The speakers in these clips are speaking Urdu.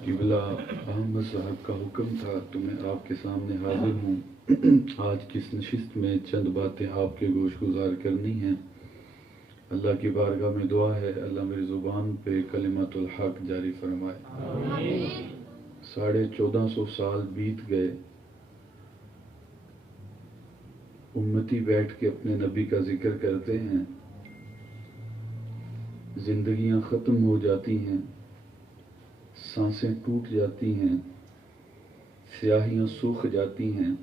قبلہ احمد صاحب کا حکم تھا تو میں آپ کے سامنے حاضر ہوں۔ آج کی اس نشست میں چند باتیں آپ کے گوش گزار کرنی ہیں۔ اللہ کی بارگاہ میں دعا ہے اللہ میری زبان پہ کلمت الحق جاری فرمائے۔ 1450 سال بیت گئے، امتی بیٹھ کے اپنے نبی کا ذکر کرتے ہیں، زندگیاں ختم ہو جاتی ہیں، سانسیں ٹوٹ جاتی ہیں، سیاہیاں سوکھ جاتی ہیں،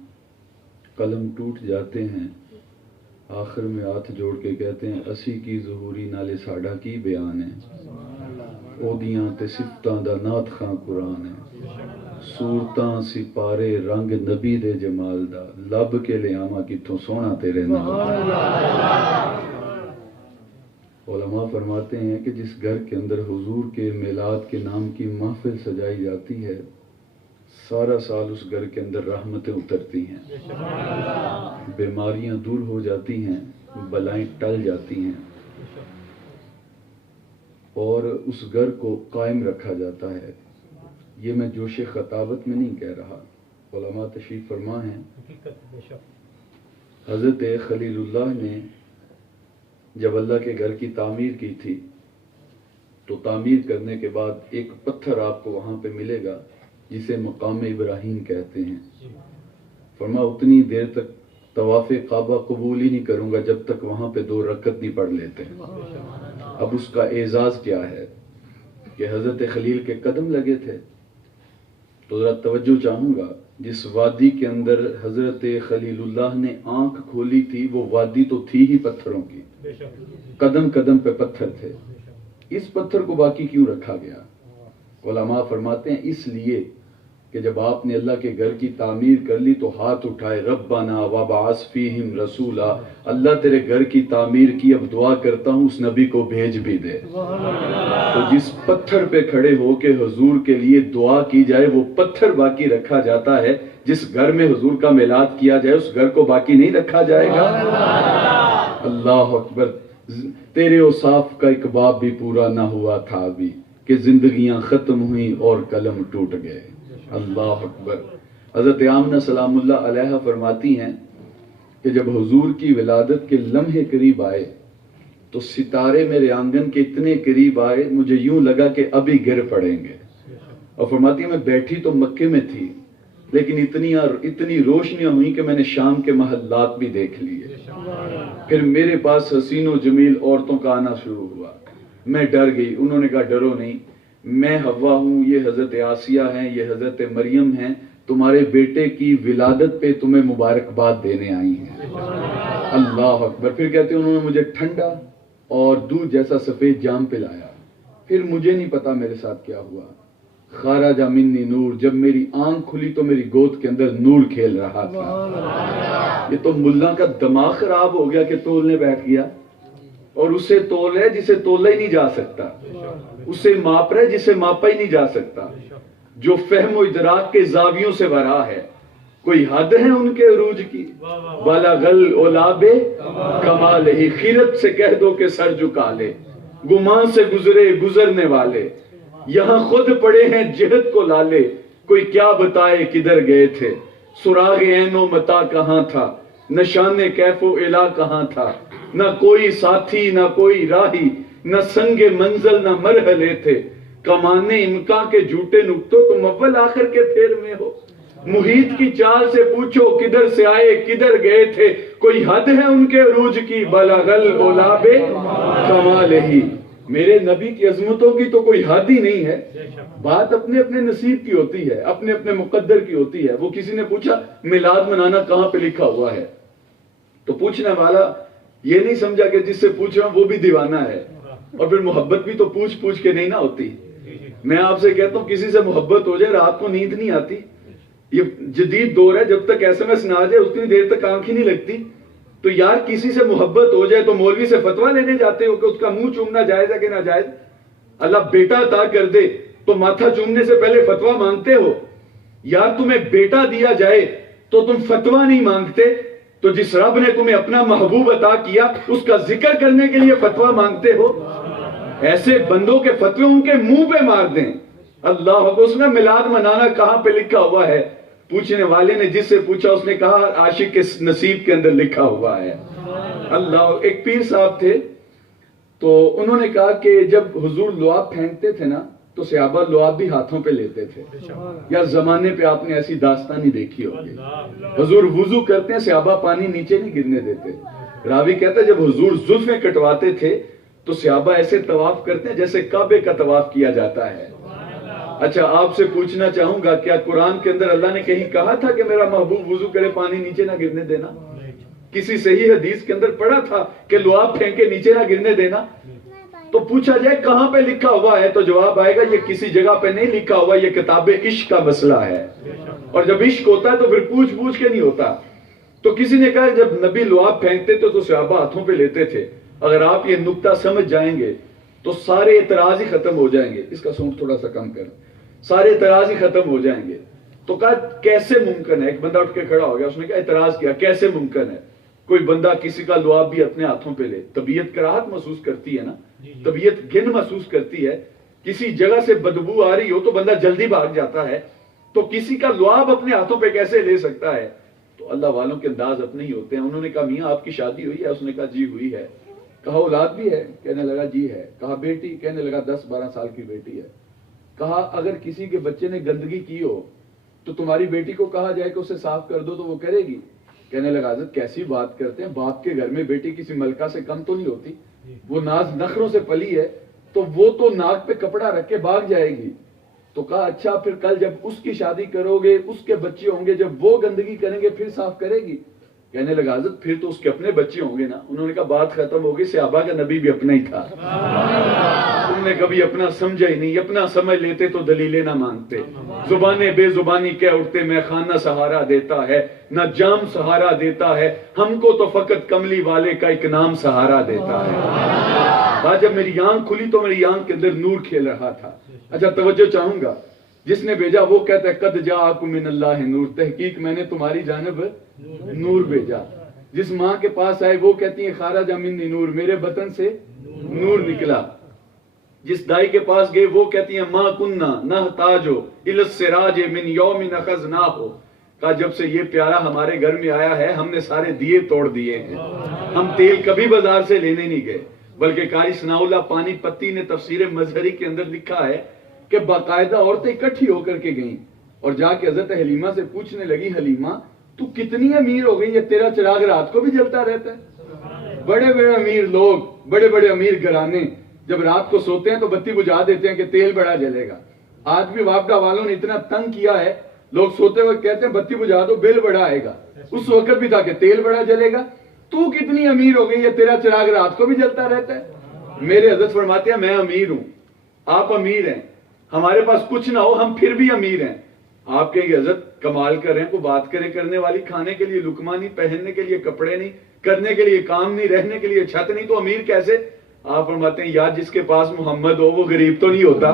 قلم ٹوٹ جاتے ہیں، آخر میں ہاتھ جوڑ کے کہتے ہیں اسی کی ظہوری نالے ساڈا کی بیان ہے، اودیاں تے صفتاں دا نعت خاں قرآن ہے، صورتاں سپارے رنگ نبی دے جمال دا، لب کے لیاواں کتھوں سونا تیرے نام دا۔ علماء فرماتے ہیں کہ جس گھر کے اندر حضور کے میلاد کے نام کی محفل سجائی جاتی ہے، سارا سال اس گھر کے اندر رحمتیں اترتی ہیں، بیماریاں دور ہو جاتی ہیں، بلائیں ٹل جاتی ہیں، اور اس گھر کو قائم رکھا جاتا ہے۔ یہ میں جوش خطابت میں نہیں کہہ رہا، علماء تشریف فرما ہیں۔ حضرت خلیل اللہ نے جب اللہ کے گھر کی تعمیر کی تھی تو تعمیر کرنے کے بعد ایک پتھر آپ کو وہاں پہ ملے گا جسے مقام ابراہیم کہتے ہیں۔ فرما اتنی دیر تک طواف کعبہ قبول ہی نہیں کروں گا جب تک وہاں پہ 2 رکعت نہیں پڑھ لیتے۔ اب اس کا اعزاز کیا ہے کہ حضرت خلیل کے قدم لگے تھے، تو ذرا توجہ چاہوں گا، جس وادی کے اندر حضرت خلیل اللہ نے آنکھ کھولی تھی وہ وادی تو تھی ہی پتھروں کی، قدم قدم پہ پتھر تھے، اس پتھر کو باقی کیوں رکھا گیا؟ علماء فرماتے ہیں اس لیے کہ جب آپ نے اللہ کے گھر کی تعمیر کر لی تو ہاتھ اٹھائے، ربنا وابعث فیہم رسولا، اللہ تیرے گھر کی تعمیر کی، اب دعا کرتا ہوں اس نبی کو بھیج بھی دے۔ تو جس پتھر پہ کھڑے ہو کے حضور کے لیے دعا کی جائے وہ پتھر باقی رکھا جاتا ہے، جس گھر میں حضور کا میلاد کیا جائے اس گھر کو باقی نہیں رکھا جائے گا۔ اللہ اکبر، تیرے اوصاف کا ایک باب بھی پورا نہ ہوا تھا ابھی کہ زندگیاں ختم ہوئیں اور قلم ٹوٹ گئے۔ اللہ اکبر۔ حضرت آمنہ سلام اللہ علیہا فرماتی ہیں کہ جب حضور کی ولادت کے لمحے قریب آئے تو ستارے میرے آنگن کے اتنے قریب آئے مجھے یوں لگا کہ ابھی گر پڑیں گے، اور فرماتی ہیں میں بیٹھی تو مکے میں تھی لیکن اتنی روشنیاں ہوئیں کہ میں نے شام کے محلات بھی دیکھ لیے۔ پھر میرے پاس حسین و جمیل عورتوں کا آنا شروع ہوا، میں ڈر گئی۔ انہوں نے کہا ڈرو نہیں، میں حوا ہوں، یہ حضرت آسیہ ہیں، یہ حضرت مریم ہیں، تمہارے بیٹے کی ولادت پہ تمہیں مبارکباد دینے آئی ہیں۔ اللہ اکبر۔ پھر کہتے ہیں انہوں نے مجھے ٹھنڈا اور دودھ جیسا سفید جام پلایا، پھر مجھے نہیں پتا میرے ساتھ کیا ہوا۔ خارج منی نور، جب میری آنکھ کھلی تو میری گود کے اندر نور کھیل رہا تھا۔ یہ تو ملا کا دماغ خراب ہو گیا کہ تولنے بیٹھ گیا، اور اسے تول ہے جسے تولا ہی نہیں جا سکتا، اسے ماپ رہا ہے جسے ماپا ہی نہیں جا سکتا، جو فہم و ادراک کے زاویوں سے ورا ہے۔ کوئی حد ہے ان کے عروج کی، بالغل اولاب کمال ہی، خیرت سے کہہ دو کہ سر جھکا لے، گمان سے گزرے گزرنے والے، یہاں خود پڑے ہیں جہد کو لالے، کوئی کیا بتائے کدھر گئے تھے، سراغ عین و متا کہاں تھا، نشان کیف و الا کہاں تھا، نہ کوئی ساتھی نہ کوئی راہی، نہ سنگ منزل نہ مرحلے تھے، کمانے امکان کے جھوٹے نکتوں تم اول آخر کے پھیر میں ہو، محیط کی چال سے پوچھو کدھر سے آئے کدھر گئے تھے، کوئی حد ہے ان کے عروج کی، بلغل اولاب کمال ہی۔ میرے نبی کی عظمتوں کی تو کوئی حد ہی نہیں ہے۔ بات اپنے اپنے نصیب کی ہوتی ہے، اپنے اپنے مقدر کی ہوتی ہے۔ وہ کسی نے پوچھا میلاد منانا کہاں پہ لکھا ہوا ہے، تو پوچھنے والا یہ نہیں سمجھا کہ جس سے پوچھ رہا ہوں وہ بھی دیوانہ ہے، اور پھر محبت بھی تو پوچھ پوچھ کے نہیں نہ ہوتی۔ میں آپ سے کہتا ہوں کسی سے محبت ہو جائے رات کو نیند نہیں آتی، یہ جدید دور ہے، جب تک ایس ایم ایس نہ آ جائے اتنی دیر تک آنکھ ہی نہیں لگتی۔ تو یار کسی سے محبت ہو جائے تو مولوی سے فتویٰ لینے جاتے ہو کہ اس کا منہ چومنا جائز ہے کہ ناجائز؟ اللہ بیٹا عطا کر دے تو ماتھا چومنے سے پہلے فتویٰ مانگتے ہو؟ یار تمہیں بیٹا دیا جائے تو تم فتویٰ نہیں مانگتے، تو جس رب نے تمہیں اپنا محبوب عطا کیا اس کا ذکر کرنے کے لیے فتویٰ مانگتے ہو؟ ایسے بندوں کے فتوے ان کے منہ پہ مار دیں۔ اللہ کو اس میں میلاد منانا کہاں پہ لکھا ہوا ہے؟ پوچھنے والے نے جس سے پوچھا اس نے کہا عاشق کے نصیب کے اندر لکھا ہوا ہے۔ اللہ، ایک پیر صاحب تھے تو انہوں نے کہا کہ جب حضور لعاب پھینکتے تھے نا تو صحابہ لعاب بھی ہاتھوں پہ لیتے تھے۔ یا زمانے پہ آپ نے ایسی داستانی دیکھی ہوگی، حضور وضو کرتے ہیں صحابہ پانی نیچے نہیں گرنے دیتے۔ راوی کہتا ہے جب حضور زلفیں کٹواتے تھے تو صحابہ ایسے طواف کرتے ہیں جیسے کعبے کا طواف کیا جاتا ہے۔ اچھا، آپ سے پوچھنا چاہوں گا کیا قرآن کے اندر اللہ نے کہیں کہا تھا کہ میرا محبوب وضو کرے پانی نیچے نہ گرنے دینا؟ کسی صحیح حدیث کے اندر پڑھا تھا کہ لعاب پھینکے نیچے نہ گرنے دینا؟ تو پوچھا جائے کہاں پہ لکھا ہوا ہے تو جواب آئے گا یہ کسی جگہ پہ نہیں لکھا ہوا، یہ کتاب عشق کا مسئلہ ہے۔ اور جب عشق ہوتا ہے تو پھر پوچھ کے نہیں ہوتا۔ تو کسی نے کہا جب نبی لعاب پھینکتے تو صحابہ ہاتھوں پہ لیتے تھے۔ اگر آپ یہ نکتہ سمجھ جائیں گے تو سارے اعتراض ہی ختم ہو جائیں گے۔ اس کا ساؤنڈ تھوڑا سا کم کر، سارے اعتراض ہی ختم ہو جائیں گے۔ تو کہا کیسے ممکن ہے؟ ایک بندہ اٹھ کے کھڑا ہو گیا، اس نے کہا اعتراض کیا کیسے ممکن ہے کوئی بندہ کسی کا لعاب بھی اپنے ہاتھوں پہ لے؟ طبیعت کراہت محسوس کرتی ہے نا، طبیعت گھن محسوس کرتی ہے، کسی جگہ سے بدبو آ رہی ہو تو بندہ جلدی بھاگ جاتا ہے، تو کسی کا لعاب اپنے ہاتھوں پہ کیسے لے سکتا ہے؟ تو اللہ والوں کے انداز اپنے ہی ہوتے ہیں۔ انہوں نے کہا میاں آپ کی شادی ہوئی ہے؟ اس نے کہا جی ہوئی ہے۔ کہا اولاد بھی ہے؟ کہنے لگا جی ہے۔ کہا بیٹی؟ کہنے لگا 10-12 سال کی بیٹی ہے۔ کہا اگر کسی کے بچے نے گندگی کی ہو تو تمہاری بیٹی کو کہا جائے کہ اسے صاف کر دو تو وہ کرے گی؟ کہنے لگا حضرت کیسی بات کرتے ہیں، باپ کے گھر میں بیٹی کسی ملکہ سے کم تو نہیں ہوتی، وہ ناز نخروں سے پلی ہے تو وہ تو ناک پہ کپڑا رکھ کے بھاگ جائے گی۔ تو کہا اچھا پھر کل جب اس کی شادی کرو گے، اس کے بچے ہوں گے، جب وہ گندگی کریں گے پھر صاف کرے گی؟ کہنے لگا حضرت پھر تو اس کے اپنے بچے ہوں گے نا۔ انہوں نے کہا بات ختم ہوگی، صحابہ کا نبی بھی اپنا ہی تھا، انہوں نے کبھی اپنا سمجھا ہی نہیں۔ اپنا سمجھ لیتے تو دلیلیں نہ مانگتے، زبانیں بے زبانی کہہ اٹھتے میں خانہ سہارا دیتا ہے، نہ جام سہارا دیتا ہے، ہم کو تو فقط کملی والے کا ایک نام سہارا دیتا ہے۔ آج جب میری آنکھ کھلی تو میری آنکھ کے اندر نور کھیل رہا تھا۔ اچھا توجہ چاہوں گا، جس نے بھیجا وہ کہتا ہے قد جاءکم من اللہ نور، تحقیق میں نے تمہاری جانب نور بھیجا۔ جس ماں کے پاس آئے وہ کہتی ہیں خارج منی نور، میرے بطن سے نور نکلا۔ جس دائی کے پاس گئے وہ کہتی ہیں ما کننا نحتاج الی السراج من یوم اخذناہ، کہا جب سے یہ پیارا ہمارے گھر میں آیا ہے ہم نے سارے دیے توڑ دیے ہیں، ہم تیل کبھی بازار سے لینے نہیں گئے۔ بلکہ قاری ثناء اللہ پانی پتی نے تفسیر مظہری کے اندر لکھا ہے کہ باقاعدہ عورتیں اکٹھی ہو کر کے گئیں اور جا کے حضرت حلیمہ سے پوچھنے لگی حلیمہ تو کتنی امیر ہو گئی ہے، تیرا چراغ رات کو بھی جلتا رہتا ہے؟ بڑے بڑے امیر لوگ، بڑے بڑے امیر گھرانے جب رات کو سوتے ہیں تو بتی بجھا دیتے ہیں کہ تیل بڑا جلے گا۔ آج بھی وابڈا والوں نے اتنا تنگ کیا ہے، لوگ سوتے وقت کہتے ہیں بتی بجھا دو بل بڑا آئے گا، اس وقت بھی تھا کہ تیل بڑا جلے گا۔ تو کتنی امیر ہو گئی ہے، تیرا چراغ رات کو بھی جلتا رہتا ہے؟ میرے حضرت فرماتے ہیں میں امیر ہوں، آپ امیر ہیں، ہمارے پاس کچھ نہ ہو ہم پھر بھی امیر ہیں۔ آپ کہیں گے حضرت کمال کر رہے ہیں، کو بات کریں کرنے والی، کھانے کے لیے لقمہ نہیں، پہننے کے لیے کپڑے نہیں، کرنے کے لیے کام نہیں، رہنے کے لیے چھت نہیں، تو امیر کیسے؟ آپ فرماتے ہیں یار جس کے پاس محمد ہو وہ غریب تو نہیں ہوتا،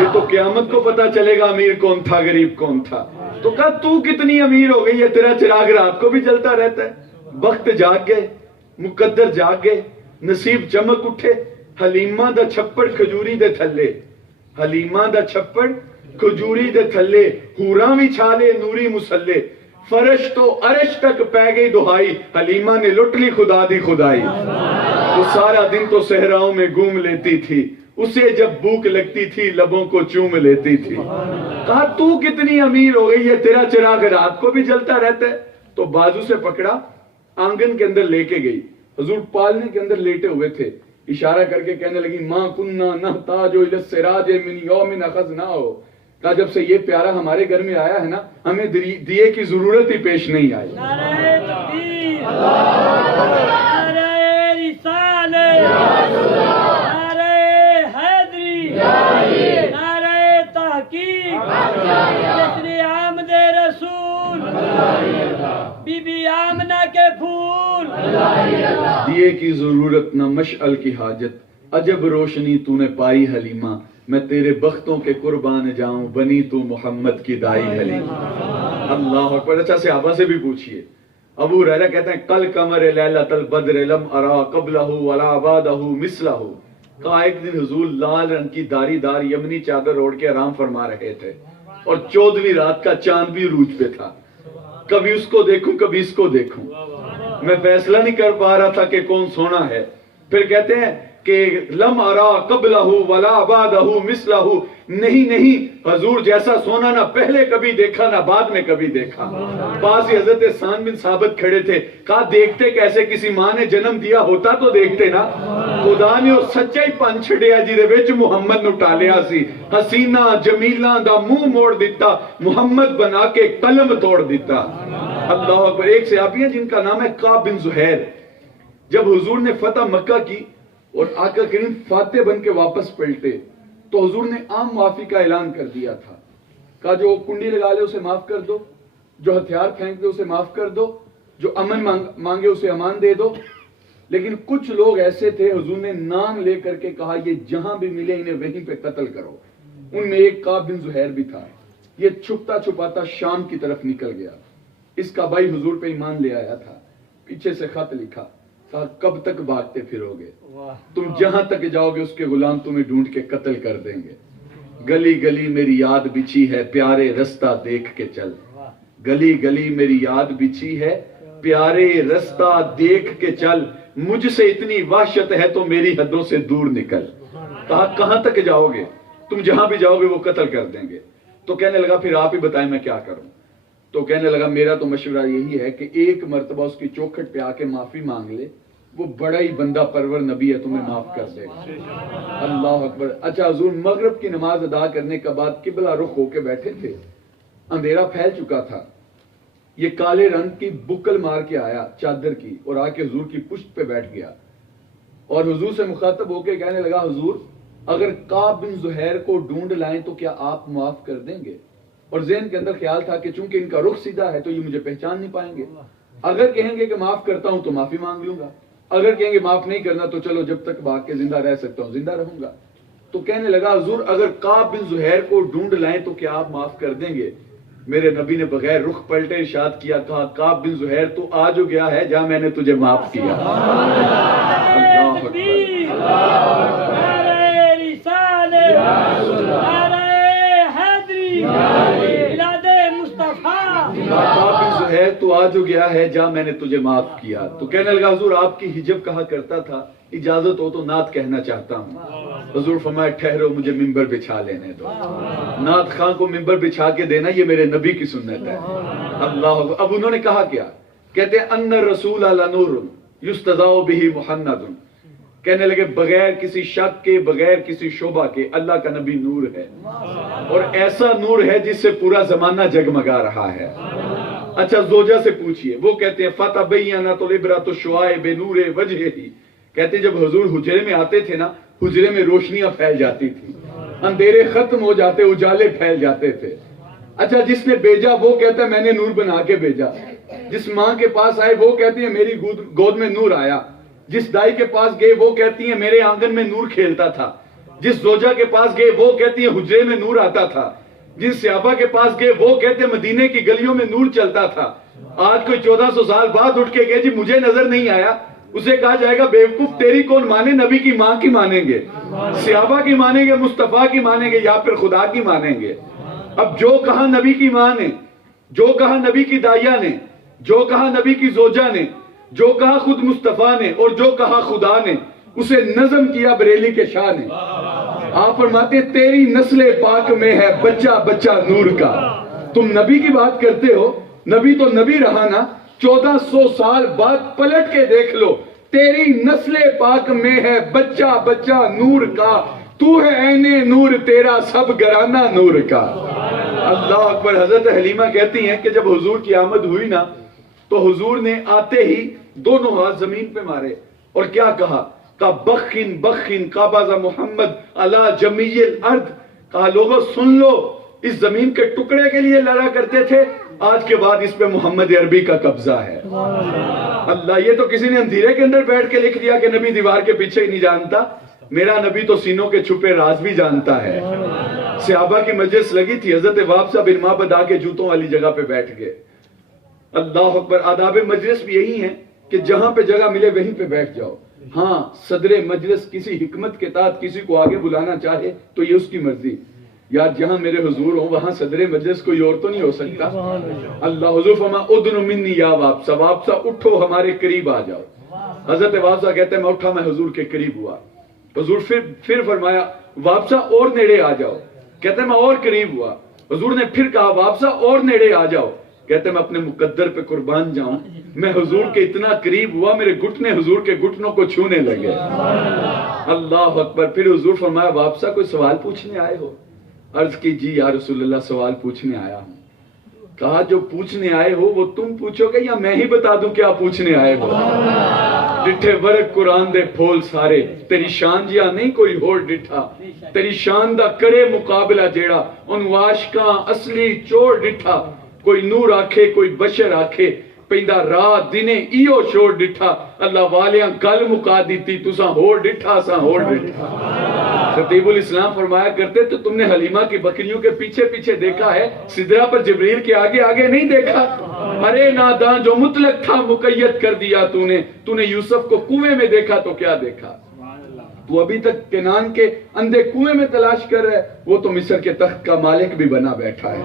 یہ تو قیامت کو پتا چلے گا امیر کون تھا غریب کون تھا۔ تو کہا تو کتنی امیر ہو گئی ہے، تیرا چراغ رات کو بھی جلتا رہتا ہے۔ وقت جاگ گئے، مقدر جاگ گئے، نصیب چمک اٹھے۔ حلیمہ دا چھپڑ کھجوری دے تھلے، حلیمہ دا چھپڑ کھجوری دے تھلے، حوراں وی چھالے نوری مسلے، فرش تو عرش تک پہ گئی دہائی، حلیمہ نے لٹ لی خدا دی خدائی۔ وہ سارا دن تو صحراؤں میں گھوم لیتی تھی، اسے جب بھوک لگتی تھی لبوں کو چوم لیتی تھی۔ کہا تو کتنی امیر ہو گئی ہے، تیرا چراغ رات کو بھی جلتا رہتا ہے۔ تو بازو سے پکڑا، آنگن کے اندر لے کے گئی، حضور پالنے کے اندر لیٹے ہوئے تھے، اشارہ کر کے کہنے لگی ماں کننا نحتاج الی السراج من یوم اخذناہ، کہا جب سے یہ پیارا ہمارے گھر میں آیا ہے نا ہمیں دیے کی ضرورت ہی پیش نہیں آئی۔ نعرہ تکبیر، نعرہ رسالت، نعرہ حیدری، نعرہ تحقیق، جشن آمد رسول، بی بی آمنہ کے پھول، دیے کی ضرورت نہ مشعل کی حاجت، عجب روشنی تو نے پائی حلیمہ، میں تیرے بختوں کے قربان جاؤں، بنی تو محمد کی دائی حلیمہ۔ اللہ اکبر۔ اچھا صحابہ سے بھی پوچھئے، ابو ہریرہ کہتے ہیں کل قمر لیلۃ البدر لم ارا قبلہ ولا بعدہ مثلہ، کہا ایک دن حضور لال رنگ کی داری دار یمنی چادر اوڑھ کے آرام فرما رہے تھے اور 14ویں رات کا چاند بھی عروج پہ تھا. کبھی اس کو دیکھوں کبھی اس کو دیکھوں, میں فیصلہ نہیں کر پا رہا تھا کہ کون سونا ہے. پھر کہتے ہیں کہ لم ارا قبلہ ولا بعدہ مثلہ, نہیں حضور جیسا سونا نہ پہلے کبھی دیکھا نہ بعد میں کبھی دیکھا. پاس ہی حضرت سان بن ثابت کھڑے تھے, کہا دیکھتے کیسے, کسی ماں نے جنم دیا ہوتا تو دیکھتے نا. خدا نے اس سچائی پن چھڑیا جی دے وچ محمد نو ٹالیا سی, حسینہ جمیلاں دا منہ موڑ دیتا, محمد بنا کے قلم توڑ دیتا. اللہ اکبر. ایک صحابی ہیں جن کا نام ہے کعب بن زہیر, جب حضور نے فتح مکہ کی اور آقا کریم فاتح بن کے واپس پلٹے تو حضور نے عام معافی کا اعلان کر دیا تھا. کہا جو کنڈی لگا لے اسے معاف کر دو, جو ہتھیار پھینک دے اسے معاف کر دو, جو امن مانگے اسے امان دے دو. لیکن کچھ لوگ ایسے تھے, حضور نے نام لے کر کے کہا یہ جہاں بھی ملے انہیں وہیں پہ قتل کرو. ان میں ایک کعب بن زہیر بھی تھا. یہ چھپتا چھپاتا شام کی طرف نکل گیا. اس کا بھائی حضور پہ ایمان لے آیا تھا. پیچھے سے خط لکھا, کہا کب تک بھاگتے پھرو گے, تم جہاں تک جاؤ گے اس کے غلام تمہیں ڈھونڈ کے قتل کر دیں گے. گلی گلی میری یاد بچھی ہے پیارے رستہ دیکھ کے چل, گلی گلی میری یاد بچھی ہے پیارے رستہ دیکھ کے چل, مجھ سے اتنی وحشت ہے تو میری حدوں سے دور نکل. کہا کہاں تک جاؤ گے, تم جہاں بھی جاؤ گے وہ قتل کر دیں گے. تو کہنے لگا پھر آپ ہی بتائیں میں کیا کروں. تو کہنے لگا میرا تو مشورہ یہی ہے کہ ایک مرتبہ اس کی چوکھٹ پہ آ کے معافی مانگ لے, وہ بڑا ہی بندہ پرور نبی ہے, تمہیں معاف کر دے گا. اللہ اکبر. اچھا حضور مغرب کی نماز ادا کرنے کے بعد قبلہ رخ ہو کے بیٹھے تھے, اندھیرا پھیل چکا تھا. یہ کالے رنگ کی بکل مار کے آیا چادر کی اور آ کے حضور کی پشت پہ بیٹھ گیا اور حضور سے مخاطب ہو کے کہنے لگا حضور اگر کعب بن زہیر کو ڈھونڈ لائیں تو کیا آپ معاف کر دیں گے. اور ذہن کے اندر خیال تھا کہ چونکہ ان کا رخ سیدھا ہے تو یہ مجھے پہچان نہیں پائیں گے. اگر کہیں گے کہ معاف کرتا ہوں تو معافی مانگ لوں گا, اگر کہیں گے معاف نہیں کرنا تو چلو جب تک بھاگ کے زندہ رہ سکتا ہوں زندہ رہوں گا. تو کہنے لگا حضور اگر کعب بن زہیر کو ڈھونڈ لائیں تو کیا آپ معاف کر دیں گے. میرے نبی نے بغیر رخ پلٹے ارشاد کیا, کہا کعب بن زہیر تو آ جو گیا ہے جہاں میں نے تجھے معاف کیا. اللہ ہے تو آ جو گیا ہے جہاں میں نے تجھے معاف کیا. تو کہنے لگا حضور آپ کی حجب کہا کرتا تھا, اجازت ہو تو نعت کہنا چاہتا ہوں. حضور فرمایا ٹھہرو مجھے ممبر بچھا لینے دو. نعت خان کو ممبر بچھا کے دینا یہ میرے نبی کی سنت ہے. اللہ. اب انہوں نے کہا کیا, کہتے ہیں ان الرسول لنور یستضاء به محمد. کہنے لگے بغیر کسی شک کے بغیر کسی شبہ کے اللہ کا نبی نور ہے, اور ایسا نور ہے جس سے پورا زمانہ جگمگا رہا ہے. اچھا زوجہ سے پوچھئے, وہ کہتے ہیں فتبینت العبرۃ الشعاع بنور وجہہ. کہتے ہیں جب حضور حجرے میں آتے تھے نا, حجرے میں روشنیاں پھیل جاتی تھی, اندھیرے ختم ہو جاتے, اجالے پھیل جاتے تھے. اچھا جس نے بھیجا وہ کہتا ہے میں نے نور بنا کے بھیجا. جس ماں کے پاس آئے وہ کہتی ہے میری گود میں نور آیا. جس دائی کے پاس گئے وہ کہتی ہیں میرے آنگن میں نور کھیلتا تھا. جس زوجہ کے پاس گئے وہ کہتی ہیں حجرے میں نور آتا تھا. جس صحابہ کے پاس گئے وہ کہتے ہیں مدینے کی گلیوں میں نور چلتا تھا. آج کوئی 1400 سال بعد اٹھ کے گئے جی مجھے نظر نہیں آیا, اسے کہا جائے گا بیوقوف تیری کون مانے, نبی کی ماں کی مانیں گے, صحابہ کی مانیں گے, مصطفیٰ کی مانیں گے, یا پھر خدا کی مانیں گے. اب جو کہا نبی کی ماں نے, جو کہا نبی کی دائیا نے, جو کہا نبی کی زوجہ نے, جو کہا خود مصطفیٰ نے, اور جو کہا خدا نے, اسے نظم کیا بریلی کے شاہ نے. آپ فرماتے ہیں تیری نسل پاک میں ہے بچہ بچہ نور کا. تم نبی کی بات کرتے ہو, نبی تو نبی رہا نا, 1400 سال بعد پلٹ کے دیکھ لو, تیری نسل پاک میں ہے بچہ بچہ نور کا. تو ہے عین نور تیرا سب گرانہ نور کا. اللہ اکبر. حضرت حلیمہ کہتی ہیں کہ جب حضور کی آمد ہوئی نا تو حضور نے آتے ہی دونوں ہاتھ زمین پہ مارے اور کیا کہا, کا بخن بخن قابض محمد علی جمیع الارض. کہا لوگوں سن لو, اس زمین کے ٹکڑے کے لیے لڑا کرتے تھے, آج کے بعد اس پہ محمد عربی کا قبضہ ہے. اللہ, یہ تو کسی نے اندھیرے کے اندر بیٹھ کے لکھ دیا کہ نبی دیوار کے پیچھے ہی نہیں جانتا, میرا نبی تو سینوں کے چھپے راز بھی جانتا ہے. صحابہ کی مجلس لگی تھی, حضرت وابسہ بن معبد آ کے جوتوں والی جگہ پہ بیٹھ گئے. اللہ اکبر. آداب مجلس بھی یہی ہیں کہ جہاں پہ جگہ ملے وہیں پہ بیٹھ جاؤ. ہاں صدر مجلس کسی حکمت کے تحت کسی کو آگے بلانا چاہے تو یہ اس کی مرضی. یار جہاں میرے حضور ہوں وہاں صدر مجلس کوئی اور تو نہیں ہو سکتا. اللہ حضور فرما ادن منی یا وابسا, وابسا اٹھو ہمارے قریب آ جاؤ. حضرت وابسا کہتے ہیں میں اٹھا, میں حضور کے قریب ہوا. حضور پھر فرمایا وابسا اور نیڑے آ جاؤ. کہتے ہیں میں اور قریب ہوا. حضور نے پھر کہا وابسا اور نیڑے آ جاؤ. کہتے ہیں میں اپنے مقدر پہ قربان جاؤں, میں حضور کے اتنا قریب ہوا میرے گھٹنے حضور کے گھٹنوں کو چھونے لگے. اللہ اکبر. پھر حضور فرمایا وابسا کوئی سوال پوچھنے آئے ہو؟ عرض کی جی یا رسول اللہ سوال پوچھنے آیا ہوں. کہا جو پوچھنے آئے ہو وہ تم پوچھو گے یا میں ہی بتا دوں کیا پوچھنے آئے ہو؟ ڈٹھے ورق قرآن دے پھول سارے, تیری شان جیا نہیں کوئی ہور ڈٹھا. تیری شان دا کرے مقابلہ جیڑا ان واشکاں اصلی چوڑ ڈٹھا. کوئی نور آکھے کوئی بشر آکھے پیندا رات دنے ایو شور ڈٹھا. اللہ والیاں گل مکا دیتی تساں ہور ڈٹھا ساں ہور ڈٹھا. خطیب الاسلام فرمایا کرتے تو تم نے حلیمہ کی بکریوں کے پیچھے پیچھے دیکھا ہے, سدرہ پر جبریل کے آگے آگے نہیں دیکھا. ارے نادان جو مطلق تھا مقید کر دیا تو نے یوسف کو کنویں میں دیکھا تو کیا دیکھا؟ تو ابھی تک کنان کے اندھے کنویں میں تلاش کر رہے, وہ تو مصر کے تخت کا مالک بھی بنا بیٹھا ہے.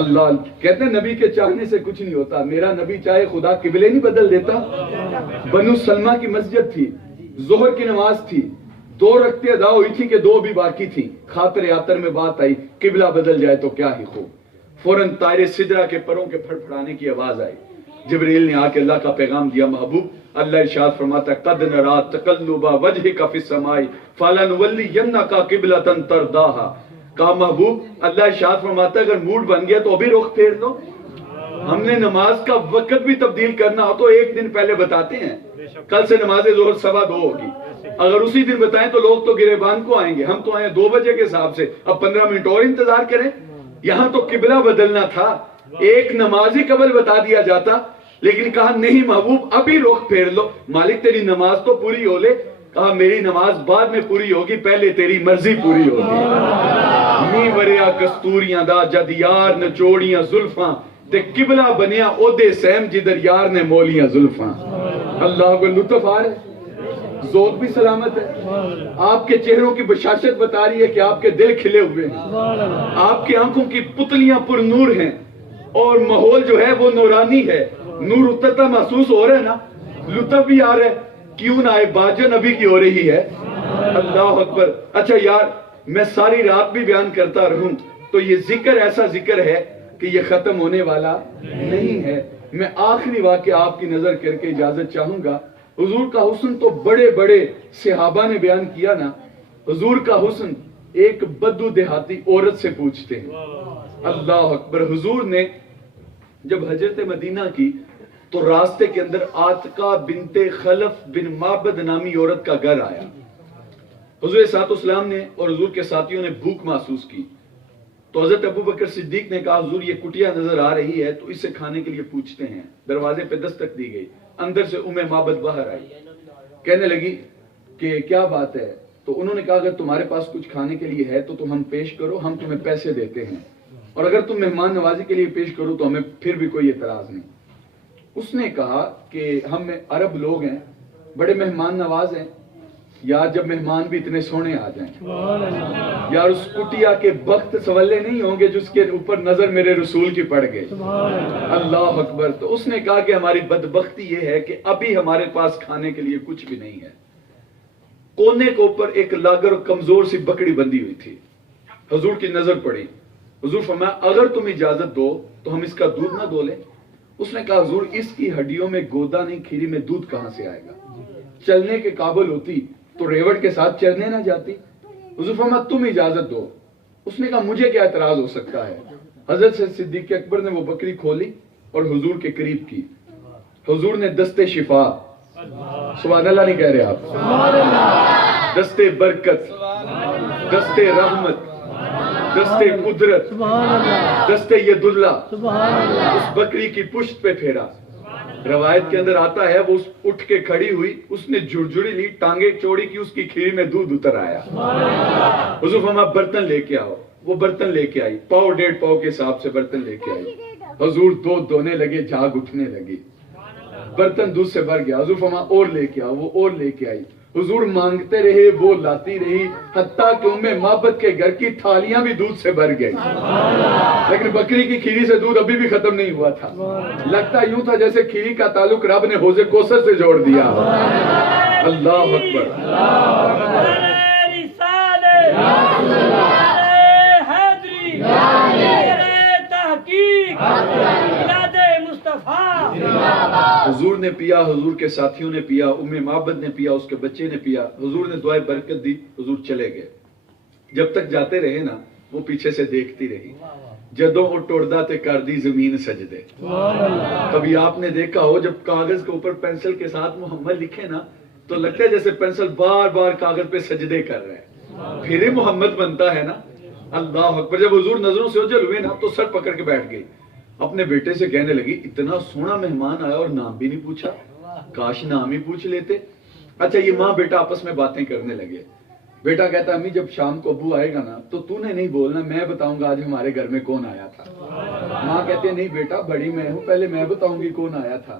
اللہ کہتے ہیں نبی کے چاہنے سے کچھ نہیں ہوتا. میرا نبی چاہے خدا قبلے نہیں بدل دیتا. بنو سلمہ کی مسجد تھی, ظہر کی نماز تھی, 2 رکعتیں ادا ہوئی تھی کہ 2 بھی باقی تھی. خاطر آتر میں بات آئی قبلہ بدل جائے تو کیا ہی خوب. فوراً طائر سدرہ کے پروں کے پھڑپھڑانے کی آواز آئی. جبریل نے آ کے اللہ کا پیغام دیا. محبوب اللہ ارشاد فرماتا قد نرا تقلب وجهك في السماء فلنولينك قبلة ترضاها. کہا محبوب اللہ ارشاد فرماتا اگر موڈ بن گیا تو ابھی رخ پھیر لو. ہم نے نماز کا وقت بھی تبدیل کرنا ہو تو 1 دن پہلے بتاتے ہیں. کل سے نماز ظہر 2:15 ہوگی. اگر اسی دن بتائیں تو لوگ تو گریبان کو آئیں گے. ہم تو آئیں 2 بجے کے حساب سے, اب 15 منٹ اور انتظار کریں. یہاں تو قبلہ بدلنا تھا, ایک نمازی قبل بتا دیا جاتا, لیکن کہا نہیں محبوب ابھی رخ پھیر لو. مالک تیری نماز تو پوری ہو لے. کہا میری نماز بعد میں پوری ہوگی, پہلے تیری مرضی پوری ہوگی. می وریا کستوریاں دا جد یار نچوڑیاں زلفاں تے قبلہ بنیا اودے سیم جدر یار نے مولیاں زلفاں. اللہ کو لطف آ رہا ہے, ذوق بھی سلامت ہے. آپ کے چہروں کی بشاشت بتا رہی ہے کہ آپ کے دل کھلے ہوئے ہیں. آپ کی آنکھوں کی پتلیاں پر نور ہیں اور ماحول جو ہے وہ نورانی ہے. نور اترتا محسوس ہو رہا ہے نا, لطف بھی آ رہا ہے. کیوں نہ آئے باجہ نبی کی ہو رہی ہے. اللہ اکبر. اچھا یار میں ساری رات بھی بیان کرتا رہوں تو یہ ذکر ایسا ذکر ہے کہ یہ ختم ہونے والا نہیں ہے. میں آخری واقعہ آپ کی نظر کر کے اجازت چاہوں گا. حضور کا حسن تو بڑے بڑے صحابہ نے بیان کیا نا. حضور کا حسن ایک بدو دیہاتی عورت سے پوچھتے ہیں. اللہ اکبر. حضور نے جب ہجرت مدینہ کی تو راستے کے اندر آتقہ بنت خلف بن معبد نامی عورت کا گھر آیا. حضور صلی اللہ علیہ وسلم نے اور حضور کے ساتھیوں نے بھوک محسوس کی تو حضرت ابو بکر صدیق نے کہا حضور یہ کٹیا نظر آ رہی ہے تو اسے کھانے کے لیے پوچھتے ہیں. دروازے پہ دستک دی گئی. اندر سے معبد باہر آئی, کہنے لگی کہ کیا بات ہے. تو انہوں نے کہا اگر تمہارے پاس کچھ کھانے کے لیے ہے تو تم ہم پیش کرو, ہم تمہیں پیسے دیتے ہیں, اور اگر تم مہمان نوازی کے لیے پیش کرو تو ہمیں پھر بھی کوئی اعتراض نہیں. اس نے کہا کہ ہم عرب لوگ ہیں, بڑے مہمان نواز ہیں, یار جب مہمان بھی اتنے سونے آ جائیں, یار اس کٹیا کے بخت سولے نہیں ہوں گے جس کے اوپر نظر میرے رسول کی پڑ گئی. اللہ اکبر. تو اس نے کہا کہ ہماری بدبختی یہ ہے کہ ابھی ہمارے پاس کھانے کے لیے کچھ بھی نہیں ہے. کونے کے اوپر ایک لاگر کمزور سی بکری بندھی ہوئی تھی. حضور کی نظر پڑی. حضور فرمایا اگر تم اجازت دو تو ہم اس کا دودھ نہ دو لیں. اس نے کہا حضور اس کی ہڈیوں میں گودا نہیں, کھیری میں دودھ کہاں سے آئے گا. چلنے کے قابل ہوتی تو ریوڑ کے ساتھ چلنے نہ جاتی. حضور فرمایا تم اجازت دو. اس نے کہا مجھے کیا اعتراض ہو سکتا ہے. حضرت صدیق اکبر نے وہ بکری کھولی اور حضور کے قریب کی. حضور نے دستے شفا, سبحان اللہ نہیں کہہ رہے آپ, دستے برکت, دستے رحمت, دستے قدرت, دستے ید اللہ اس بکری کی پشت پہ پھیرا. روایت کے اندر آتا ہے وہ اٹھ کے کھڑی ہوئی, اس نے جھڑجھڑی لی, ٹانگیں چوڑی کی, اس کی کھیری میں دودھ اتر آیا. حضور فرمایا برتن لے کے آؤ. وہ برتن لے کے آئی, 1.5 پاؤ کے حساب سے برتن لے کے آئی. حضور دودھ دونے لگے, جھاگ اٹھنے لگی. برتن دودھ سے بھر گیا، حضور فرما اور لے کے آؤ، وہ اور لے کے آئی، حضور مانگتے رہے، وہ لاتی رہی، حتیٰ کہ معبد کے گھر کی تھالیاں بھی دودھ سے بھر گئی، لیکن بکری کی کھیری سے دودھ ابھی بھی ختم نہیں ہوا تھا، لگتا یوں تھا جیسے کھیری کا تعلق رب نے حوض کوثر سے جوڑ دیا۔ اللہ اکبر، حضور نے پیا، حضور کے ساتھیوں نے پیا، معبد نے پیا، اس کے بچے نے پیا، حضور نے دعائے برکت دی، حضور چلے گئے۔ جب تک جاتے رہے نا، وہ پیچھے سے دیکھتی رہی، جدوں وہ ٹوڑدا تے کر دی زمین سجدے۔ کبھی آپ نے دیکھا ہو جب کاغذ کے اوپر پینسل کے ساتھ محمد لکھے نا تو لگتا ہے جیسے پینسل بار بار کاغذ پہ سجدے کر رہے ہیں، پھر ہی محمد بنتا ہے نا۔ اللہ اکبر، جب حضور نظروں سے اوجھل ہوئے نا تو سر پکڑ کے بیٹھ گئی، اپنے بیٹے سے کہنے لگی اتنا سونا مہمان آیا اور نام بھی نہیں پوچھا، کاش نام ہی پوچھ لیتے۔ اچھا، یہ ماں بیٹا آپس میں باتیں کرنے لگے۔ بیٹا کہتا امی جب شام کو ابو آئے گا نا تو نے نہیں بولنا، میں بتاؤں گا آج ہمارے گھر میں کون آیا تھا۔ ماں کہتے نہیں بیٹا بڑی میں ہوں، پہلے میں بتاؤں گی کون آیا تھا۔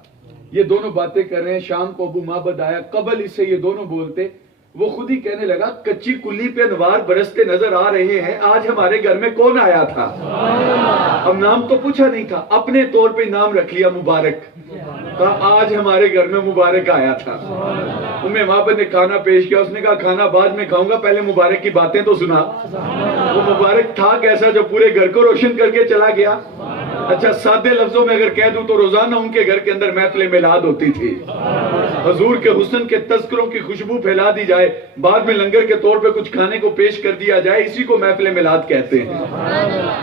یہ دونوں باتیں کر رہے ہیں، شام کو ابو معبد آیا، قبل اس سے یہ دونوں بولتے، وہ خود ہی کہنے لگا کچی کلی پہ انوار برستے نظر آ رہے ہیں، آج ہمارے گھر میں کون آیا تھا۔ اب نام تو پوچھا نہیں تھا، اپنے طور پہ نام رکھ لیا مبارک، کہا آج ہمارے گھر میں مبارک آیا تھا۔ معبد نے کھانا پیش کیا، اس نے کہا کھانا بعد میں کھاؤں گا، پہلے مبارک کی باتیں تو سنا۔ وہ مبارک تھا کیسا جو پورے گھر کو روشن کر کے چلا گیا۔ اچھا، سادے لفظوں میں اگر کہہ دوں تو روزانہ ان کے گھر کے اندر محفل میلاد ہوتی تھی، حضور کے حسن کے تذکروں کی خوشبو پھیلا دی جائے، بعد میں لنگر کے طور پہ کچھ کھانے کو پیش کر دیا جائے، اسی کو محفل میلاد کہتے ہیں۔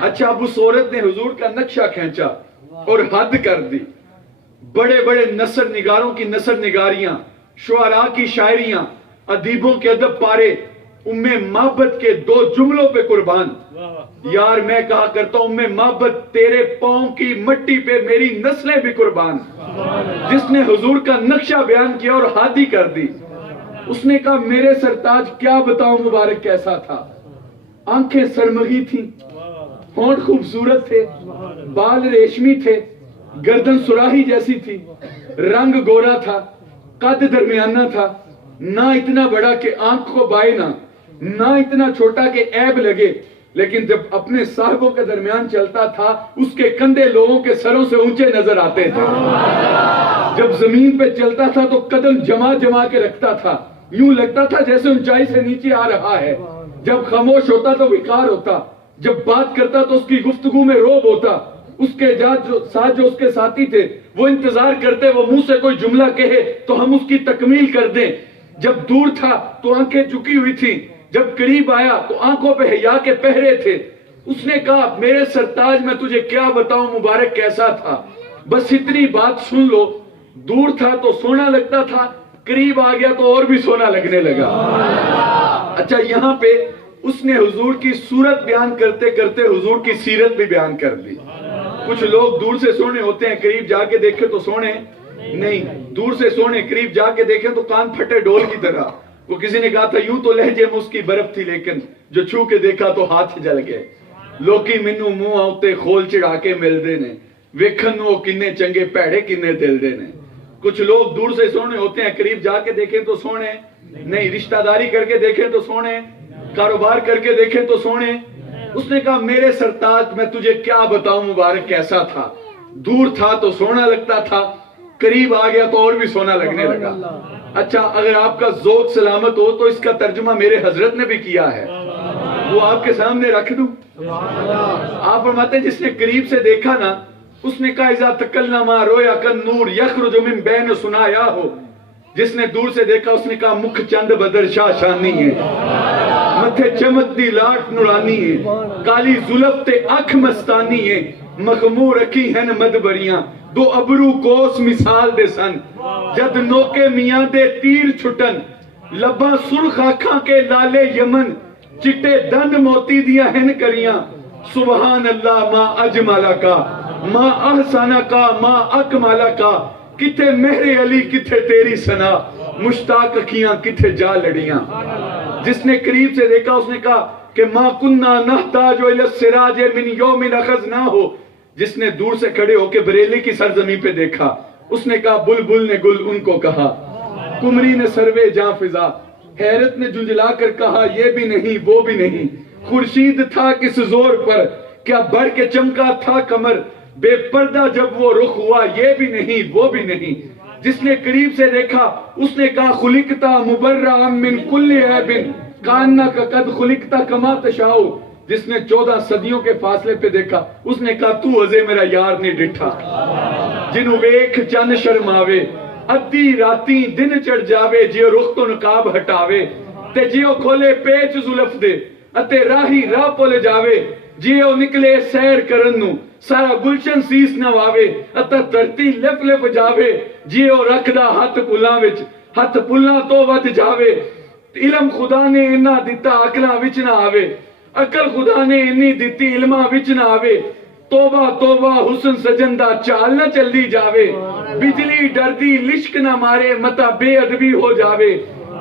اچھا، اب اس عورت نے حضور کا نقشہ کھینچا اور حد کر دی، بڑے بڑے نثر نگاروں کی نثر نگاریاں، شعراء کی شاعریاں، ادیبوں کے ادب پارے، معبد کے دو جملوں پہ قربان۔ یار میں کہا کرتا ہوں معبد تیرے پاؤں کی مٹی پہ میری نسلیں بھی قربان۔ جس نے حضور کا نقشہ بیان کیا اور ہادی کر دی، اس نے کہا میرے سرتاج کیا بتاؤں مبارک کیسا تھا۔ آنکھیں سرمگی تھیں، ہونٹ خوبصورت تھے، بال ریشمی تھے، گردن سراہی جیسی تھی، رنگ گورا تھا، قد درمیانہ تھا، نہ اتنا بڑا کہ آنکھ کو بائے نہ اتنا چھوٹا کہ عیب لگے، لیکن جب اپنے صاحبوں کے درمیان چلتا تھا اس کے کندھے لوگوں کے سروں سے اونچے نظر آتے تھے۔ جب زمین پہ چلتا تھا تو قدم جما جما کے رکھتا تھا، یوں لگتا تھا جیسے اونچائی سے نیچے آ رہا ہے۔ جب خاموش ہوتا تو وقار ہوتا، جب بات کرتا تو اس کی گفتگو میں روب ہوتا۔ اس کے ساتھ جو اس کے ساتھی تھے وہ انتظار کرتے وہ منہ سے کوئی جملہ کہے تو ہم اس کی تکمیل کر دیں۔ جب دور تھا تو آنکھیں جھکی ہوئی تھیں، جب قریب آیا تو آنکھوں پہ حیا کے پہرے تھے۔ اس نے کہا میرے سرتاج میں تجھے کیا بتاؤں مبارک کیسا تھا، بس اتنی بات سن لو، دور تھا تو سونا لگتا تھا، قریب آ گیا تو اور بھی سونا لگنے لگا۔ اچھا، یہاں پہ اس نے حضور کی صورت بیان کرتے کرتے حضور کی سیرت بھی بیان کر دی۔ کچھ لوگ دور سے سونے ہوتے ہیں، قریب جا کے دیکھے تو سونے نہیں، دور سے سونے قریب جا کے دیکھے تو کان پھٹے ڈول کی طرح۔ وہ کسی نے کہا تھا یوں تو لہجے میں اس کی برف تھی، لیکن جو چھو کے دیکھا تو ہاتھ جل گئے۔ لوکی مینوں منہ آؤتے کھول چڑھا کے ملدے نے، ویکھن نوں کنے چنگے پیڑے کنے دل دے نے۔ کچھ لوگ دور سے سونے ہوتے ہیں، قریب جا کے دیکھیں تو سونے نہیں، رشتہ داری کر کے دیکھیں تو سونے، کاروبار کر کے دیکھیں تو سونے۔ اس نے کہا میرے سرتاج میں تجھے کیا بتاؤں مبارک کیسا تھا، دور تھا تو سونا لگتا تھا، قریب آ گیا تو اور بھی سونا لگنے لگا۔ اچھا، اگر آپ کا ذوق سلامت ہو تو اس کا ترجمہ میرے حضرت نے بھی کیا ہے، وہ آپ کے سامنے رکھ دوں۔ آپ فرماتے ہیں جس نے قریب سے دیکھا نا، اس نے کہا اذا تکلم رویا کن نور یخرج من بین سنایا ہو۔ جس نے دور سے دیکھا اس نے کہا مکھ چند بدر شاہ شانی ہے، متھے چمک دی لاٹ نورانی ہے، کالی زلف تے اکھ مستانی ہے، مخمور رکھی ہیں مدبریاں، دو ابرو کوس مثال دے سن، جد نوکے میاں دے تیر چھٹن، لباں سرخ آنکھاں کے لالے یمن، چٹے دند موتی دیا ہن کریاں، سبحان اللہ ما اجمالا کا، ما احسانا کا، ما اکمالا کا، کتھے مہر علی کتھے تیری سنا، مشتاق اکھیاں کتھے جا لڑیاں۔ جس نے قریب سے دیکھا اس نے کہا کہ ما کننا نحتاج الی السراج من یوم اخذنا ہو۔ جس نے دور سے کھڑے ہو کے بریلی کی سرزمین پہ دیکھا اس نے کہا بلبل نے گل ان کو کہا، کمری نے سروے جاں فضا، حیرت نے جھنجھلا کر کہا یہ بھی نہیں وہ بھی نہیں، خورشید تھا کس زور پر کیا بڑھ کے چمکا تھا کمر، بے پردہ جب وہ رخ ہوا یہ بھی نہیں وہ بھی نہیں، جس نے قریب سے دیکھا اس نے کہا خلقتا مبرئا من کل عیب کانک قد خلقتا کما تشاء، جس نے 14 صدیوں کے فاصلے پہ دیکھا اس نے کہا تو ازے میرا یار نہیں ڈٹھا، جنہوں ویکھ چند شرماوے ادھی راتی دن چڑھ جاوے، جیو رخ تو نقاب ہٹاوے تے جیو کھولے پیچ زلف دے اتے راہی راہ پولے جاوے، جیو نکلے سیر کرن نو سارا گلشن سیس نواوے اتا ترتی لپ لپ جاوے، جیو رکھدا ہاتھ پلاں وچ ہاتھ پلاں تو ود جاوے، علم خدا نے انہا دیتا عقلاں وچ نہ آوے، عقل خدا نے انی دیتی علماں وچ نہ آوے، توبہ توبہ حسن سجندہ چال نہ چلدی جاوے، بجلی ڈردی لشک نہ مارے متا بے ادبی ہو جاوے،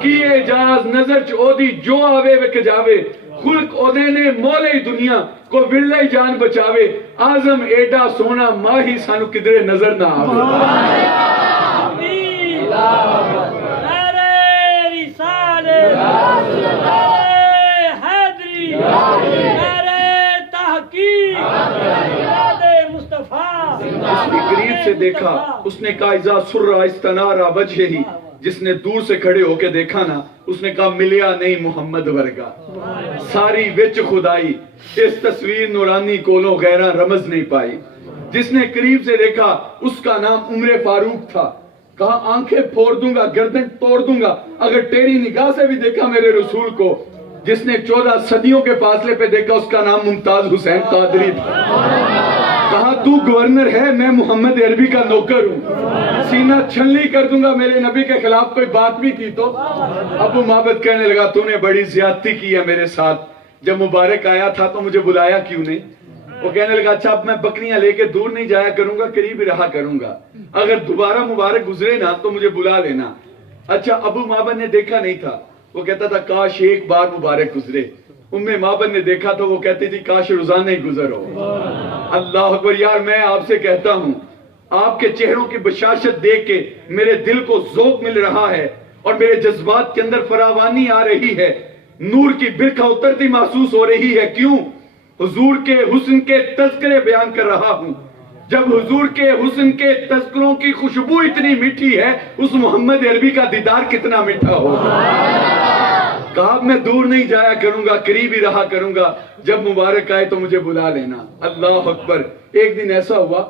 کیے جاز نظر چ او دی جو آوے وک جاوے، خلق او دے نے مولے دنیا کو ورلے جان بچاوے، آزم ایڈا سونا ماہی سانو کدرے نظر نہ آوے۔ نعرہ رسالت، نعرہ حیدری، نعرہ تحقیق، میلاد مصطفیٰ۔ اس نے قریب سے دیکھا اس نے کہا اذا سر استنارا وجہی، جس نے دور سے کھڑے ہو کے دیکھا نا اس نے کہا ملیا نہیں محمد ورگا، ساری وچ خدائی اس تصویر نورانی کولوں غیرہ رمز نہیں پائی، جس نے قریب سے دیکھا اس کا نام عمر فاروق تھا، کہا آنکھیں پھوڑ دوں گا گردن توڑ دوں گا اگر ٹیڑھی نگاہ سے بھی دیکھا میرے رسول کو، جس نے 14 صدیوں کے فاصلے پہ دیکھا اس کا نام ممتاز حسین قادری تھا، کہا تو گورنر ہے میں محمد عربی کا نوکر ہوں، سینہ چھلنی کر دوں گا میرے نبی کے خلاف کوئی بات بھی کی تو۔ ابو معبد کہنے لگا تو نے بڑی زیادتی کی ہے میرے ساتھ، جب مبارک آیا تھا تو مجھے بلایا کیوں نہیں؟ وہ کہنے لگا اچھا اب میں بکریاں لے کے دور نہیں جایا کروں گا قریب ہی رہا کروں گا، اگر دوبارہ مبارک گزرے نا تو مجھے بلا لینا۔ اچھا ابو معبد نے دیکھا نہیں تھا، وہ کہتا تھا کاش ایک بار مبارک گزرے، معبد نے دیکھا تو وہ کہتی تھی کاش روزانہ ہی گزر ہو۔ اللہ اکبر، یار میں آپ سے کہتا ہوں آپ کے چہروں کی بشاشت دیکھ کے میرے دل کو ذوق مل رہا ہے اور میرے جذبات کے اندر فراوانی آ رہی ہے، نور کی برکھا اترتی محسوس ہو رہی ہے۔ کیوں؟ حضور کے حسن کے تذکرے بیان کر رہا ہوں، جب حضور کے حسن کے تذکروں کی خوشبو اتنی میٹھی ہے اس محمد عربی کا دیدار کتنا میٹھا ہوگا۔ کہا میں دور نہیں جایا کروں گا قریب ہی رہا کروں گا، جب مبارک آئے تو مجھے بلا لینا۔ اللہ اکبر، ایک دن ایسا ہوا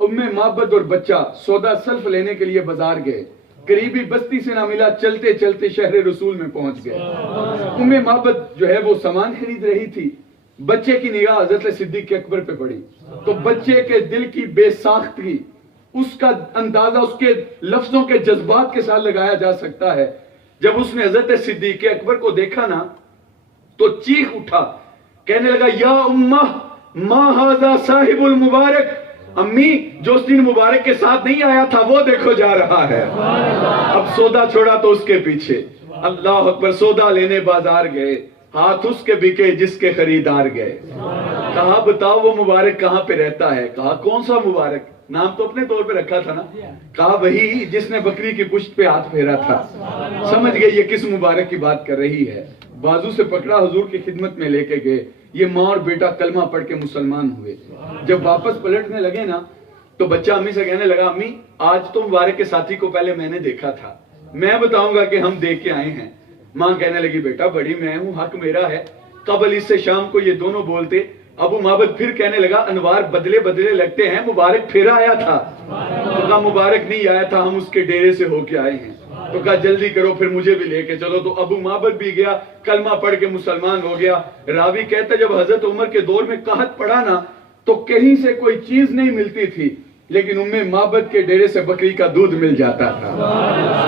معبد اور بچہ سودا سلف لینے کے لیے بازار گئے، قریبی بستی سے نہ ملا، چلتے چلتے شہر رسول میں پہنچ گئے۔ معبد جو ہے وہ سامان خرید رہی تھی، بچے کی نگاہ حضرت صدیق اکبر پہ پڑی تو بچے کے دل کی بے ساختگی اس کا اندازہ اس کے لفظوں کے جذبات کے ساتھ لگایا جا سکتا ہے۔ جب اس نے حضرت صدیق اکبر کو دیکھا نا تو چیخ اٹھا، کہنے لگا یا امہ ما ھذا صاحب المبارک، امی جو اس دن مبارک کے ساتھ نہیں آیا تھا وہ دیکھو جا رہا ہے۔ اب سودا چھوڑا تو اس کے پیچھے، اللہ اکبر، سودا لینے بازار گئے، ہاتھ اس کے بکے جس کے خریدار گئے۔ کہا بتاؤ وہ مبارک کہاں پہ رہتا ہے؟ کہا کون سا مبارک؟ نام تو اپنے طور پہ رکھا تھا نا۔ کہا وہی جس نے بکری کی پشت پہ ہاتھ پھیرا تھا۔ سمجھ گئے یہ کس مبارک کی بات کر رہی ہے، بازو سے پکڑا حضور کی خدمت میں لے کے گئے، یہ ماں اور بیٹا کلمہ پڑھ کے مسلمان ہوئے۔ جب واپس پلٹنے لگے نا تو بچہ امی سے کہنے لگا امی آج تو مبارک کے ساتھی کو پہلے میں نے دیکھا تھا، میں بتاؤں گا کہ ہم دیکھ کے آئے ہیں۔ ماں کہنے لگی بیٹا بڑی میں ہوں، حق میرا ہے۔ قبل اس سے شام کو یہ دونوں بولتے، ابو معبد پھر کہنے لگا انوار بدلے بدلے لگتے ہیں، مبارک پھر آیا تھا؟ تو کہا مبارک نہیں آیا تھا، ہم اس کے ڈیرے سے ہو کے آئے ہیں۔ تو کہا جلدی کرو پھر مجھے بھی لے کے چلو۔ تو ابو معبد بھی گیا، کلمہ پڑھ کے مسلمان ہو گیا۔ راوی کہتا جب حضرت عمر کے دور میں قحط پڑا نا تو کہیں سے کوئی چیز نہیں ملتی تھی، لیکن معبد کے ڈیرے سے بکری کا دودھ مل جاتا تھا۔